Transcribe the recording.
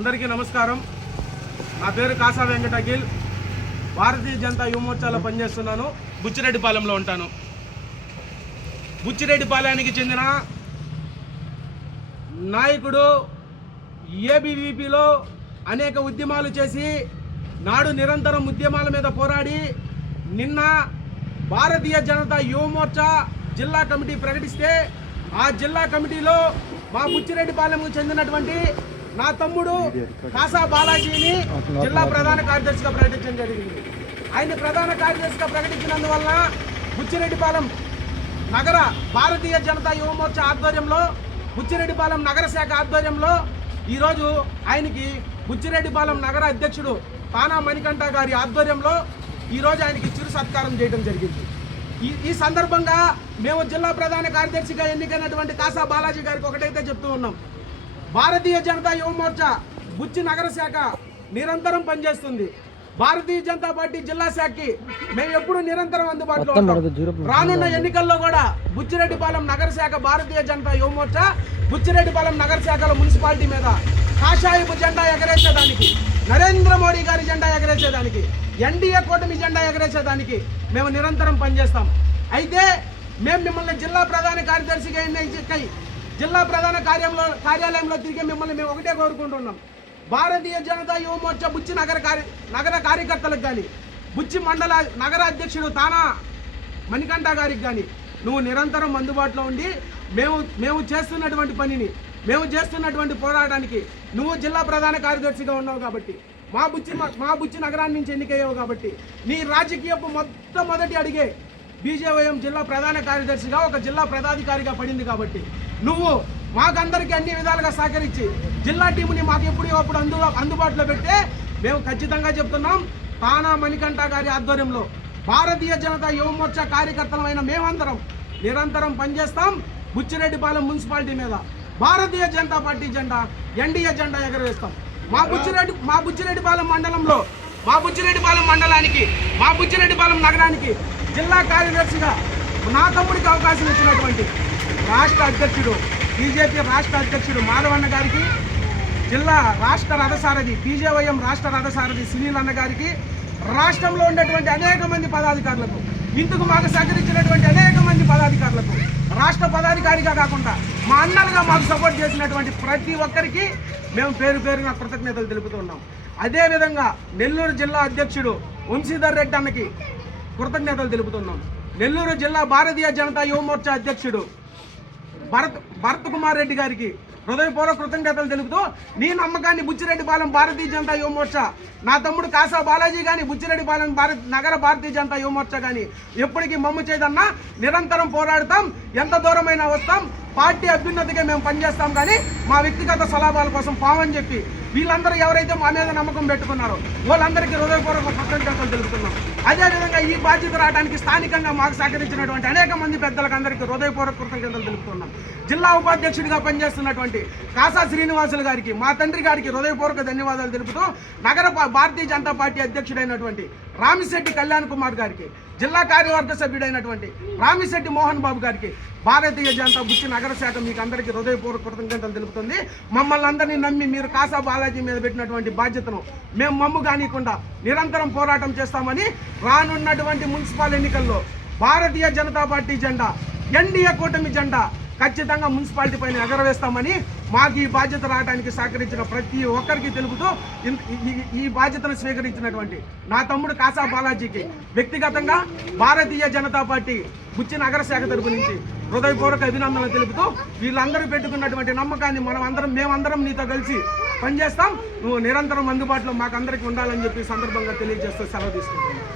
అందరికీ నమస్కారం. నా పేరు కాసా వెంకట అఖిల్. భారతీయ జనతా యువ మోర్చాలో పనిచేస్తున్నాను. బుచ్చిరెడ్డిపాలెంలో ఉంటాను. బుచ్చిరెడ్డిపాలెంకి చెందిన నాయకుడు ఏబీవీపీలో అనేక ఉద్యమాలు చేసి నాడు నిరంతరం ఉద్యమాల మీద పోరాడి నిన్న భారతీయ జనతా యువ మోర్చా జిల్లా కమిటీ ప్రకటిస్తే ఆ జిల్లా కమిటీలో మా బుచ్చిరెడ్డిపాలెంకు చెందినటువంటి నా తమ్ముడు కాసా బాలాజీని జిల్లా ప్రధాన కార్యదర్శిగా ప్రకటించడం జరిగింది. ఆయన ప్రధాన కార్యదర్శిగా ప్రకటించినందువల్ల బుచ్చిరెడ్డిపాలెం నగర భారతీయ జనతా యువ మోర్చా ఆధ్వర్యంలో బుచ్చిరెడ్డిపాలెం నగర శాఖ ఆధ్వర్యంలో ఈరోజు ఆయనకి బుచ్చిరెడ్డిపాలెం నగర అధ్యక్షుడు తానా మణికంఠ గారి ఆధ్వర్యంలో ఈరోజు ఆయనకి చిరు సత్కారం చేయడం జరిగింది. ఈ సందర్భంగా మేము జిల్లా ప్రధాన కార్యదర్శిగా ఎన్నికైనటువంటి కాసా బాలాజీ గారికి ఒకటైతే చెప్తూ ఉన్నాం. భారతీయ జనతా యువ మోర్చా బుచ్చి నగర శాఖ నిరంతరం పనిచేస్తుంది. భారతీయ జనతా పార్టీ జిల్లా శాఖకి మేము ఎప్పుడు నిరంతరం అందుబాటులో ఉంటాం. రానున్న ఎన్నికల్లో కూడా బుచ్చిరెడ్డిపాలెం నగర శాఖ భారతీయ జనతా యువ మోర్చా బుచ్చిరెడ్డిపాలెం నగర శాఖలో మున్సిపాలిటీ మీద కాషాయపు జెండా ఎగరేసేదానికి, నరేంద్ర మోడీ గారి జెండా ఎగరేసేదానికి, ఎన్డీఏ కూటమి జెండా ఎగరేసేదానికి మేము నిరంతరం పనిచేస్తాం. అయితే మేము మిమ్మల్ని జిల్లా ప్రధాన కార్యదర్శిగా ఎన్నికై జిల్లా ప్రధాన కార్యాలయంలో తిరిగి మిమ్మల్ని మేము ఒకటే కోరుకుంటున్నాం. భారతీయ జనతా యువ మోర్చా బుచ్చి నగర కార్యకర్తలకు కానీ బుచ్చి మండల నగర అధ్యక్షుడు తానా మణికంఠ గారికి కానీ నువ్వు నిరంతరం అందుబాటులో ఉండి మేము చేస్తున్నటువంటి పనిని మేము చేస్తున్నటువంటి పోరాటానికి నువ్వు జిల్లా ప్రధాన కార్యదర్శిగా ఉన్నావు కాబట్టి మా బుచ్చి నగరాన్ని నుంచి ఎన్నికయ్యావు కాబట్టి నీ రాజకీయపు మొట్టమొదటి అడిగే బీజేవైఎం జిల్లా ప్రధాన కార్యదర్శిగా ఒక జిల్లా పదాధికారిగా పడింది కాబట్టి నువ్వు మాకందరికీ అన్ని విధాలుగా సహకరించి జిల్లా టీముని మాకు ఎప్పుడు అందుబాటులో పెడితే మేము ఖచ్చితంగా చెప్తున్నాం. తానా మణికంఠ గారి ఆధ్వర్యంలో భారతీయ జనతా యువ మోర్చా కార్యకర్తలమైన మేమందరం నిరంతరం పనిచేస్తాం. బుచ్చిరెడ్డిపాలెం మున్సిపాలిటీ మీద భారతీయ జనతా పార్టీ జెండా, ఎన్డీఏ జెండా ఎగరవేస్తాం. మా బుచ్చిరెడ్డిపాలెం మండలంలో మా బుచ్చిరెడ్డిపాలెం మండలానికి మా బుచ్చిరెడ్డిపాలెం నగరానికి జిల్లా కార్యదర్శిగా నా తమ్ముడికి అవకాశం ఇచ్చినటువంటి రాష్ట్ర అధ్యక్షుడు బీజేపీ రాష్ట్ర అధ్యక్షుడు మాధవన్న గారికి, జిల్లా రాష్ట్ర రథసారథి బీజేవైఎం రాష్ట్ర రథసారథి సునీల్ అన్న గారికి, రాష్ట్రంలో ఉన్నటువంటి అనేక మంది పదాధికారులకు, ఇందుకు మాకు సహకరించినటువంటి అనేక మంది పదాధికారులకు, రాష్ట్ర పదాధికారిగా కాకుండా మా అన్నలుగా మాకు సపోర్ట్ చేసినటువంటి ప్రతి ఒక్కరికి మేము పేరున కృతజ్ఞతలు తెలుపుతున్నాం. అదేవిధంగా నెల్లూరు జిల్లా అధ్యక్షుడు వంశీధర్ రెడ్డి అన్నకి కృతజ్ఞతలు తెలుపుతున్నాం. నెల్లూరు జిల్లా భారతీయ జనతా యువ మోర్చా అధ్యక్షుడు భరత్ కుమార్ రెడ్డి గారికి హృదయపూర్వక కృతజ్ఞతలు తెలుపుతూ నీ నమ్మకాన్ని బుచ్చిరెడ్డిపాలెం భారతీయ జనతా యువ మోర్చా నా తమ్ముడు కాసా బాలాజీ కానీ బుచ్చిరెడ్డిపాలెం నగర భారతీయ జనతా యువ మోర్చా కానీ ఎప్పటికీ మమ్ము చేయదన్నా నిరంతరం పోరాడతాం. ఎంత దూరమైనా వస్తాం. పార్టీ అభ్యున్నతిగా మేము పనిచేస్తాం కానీ మా వ్యక్తిగత సలాభాల కోసం పావని చెప్పి వీళ్ళందరూ ఎవరైతే మా మీద నమ్మకం పెట్టుకున్నారో వాళ్ళందరికీ హృదయపూర్వక కృతజ్ఞతలు తెలుపుతున్నాం. అదేవిధంగా ఈ బాధ్యత రావడానికి స్థానికంగా మాకు సహకరించినటువంటి అనేక మంది పెద్దలకు అందరికీ హృదయపూర్వక కృతజ్ఞతలు తెలుపుతున్నాం. జిల్లా ఉపాధ్యక్షుడిగా పనిచేస్తున్నటువంటి కాసా శ్రీనివాసులు గారికి, మా తండ్రి గారికి హృదయపూర్వక ధన్యవాదాలు తెలుపుతూ నగర భారతీయ జనతా పార్టీ అధ్యక్షుడైనటువంటి రామిశెట్టి కళ్యాణ్ కుమార్ గారికి, జిల్లా కార్యవర్గ సభ్యుడైనటువంటి రామిశెట్టి మోహన్ బాబు గారికి భారతీయ జనతా బుచ్చి నగర శాఖ మీకు అందరికీ హృదయపూర్వక కృతజ్ఞతలు తెలుపుతుంది. మమ్మల్ని అందరినీ నమ్మి మీరు కాసా బాలాజీ మీద పెట్టినటువంటి బాధ్యతను మేము మమ్ము కానికుండా నిరంతరం పోరాటం చేస్తామని రానున్నటువంటి మున్సిపల్ ఎన్నికల్లో భారతీయ జనతా పార్టీ జెండా, ఎన్డీఏ కూటమి జెండా ఖచ్చితంగా మున్సిపాలిటీ పైన ఎగరవేస్తామని మాకు ఈ బాధ్యత రావడానికి సహకరించిన ప్రతి ఒక్కరికి తెలుపుతూ ఈ బాధ్యతను స్వీకరించినటువంటి నా తమ్ముడు కాసా బాలాజీకి వ్యక్తిగతంగా భారతీయ జనతా పార్టీ బుచ్చి నగర శాఖ తరపు నుంచి హృదయపూర్వక అభినందనలు తెలుపుతూ వీళ్ళందరూ పెట్టుకున్నటువంటి నమ్మకాన్ని మేమందరం నీతో కలిసి పనిచేస్తాం. నువ్వు నిరంతరం అందుబాటులో మాకందరికీ ఉండాలని చెప్పి సందర్భంగా తెలియజేస్తూ సెలవు తీసుకుంటున్నాను.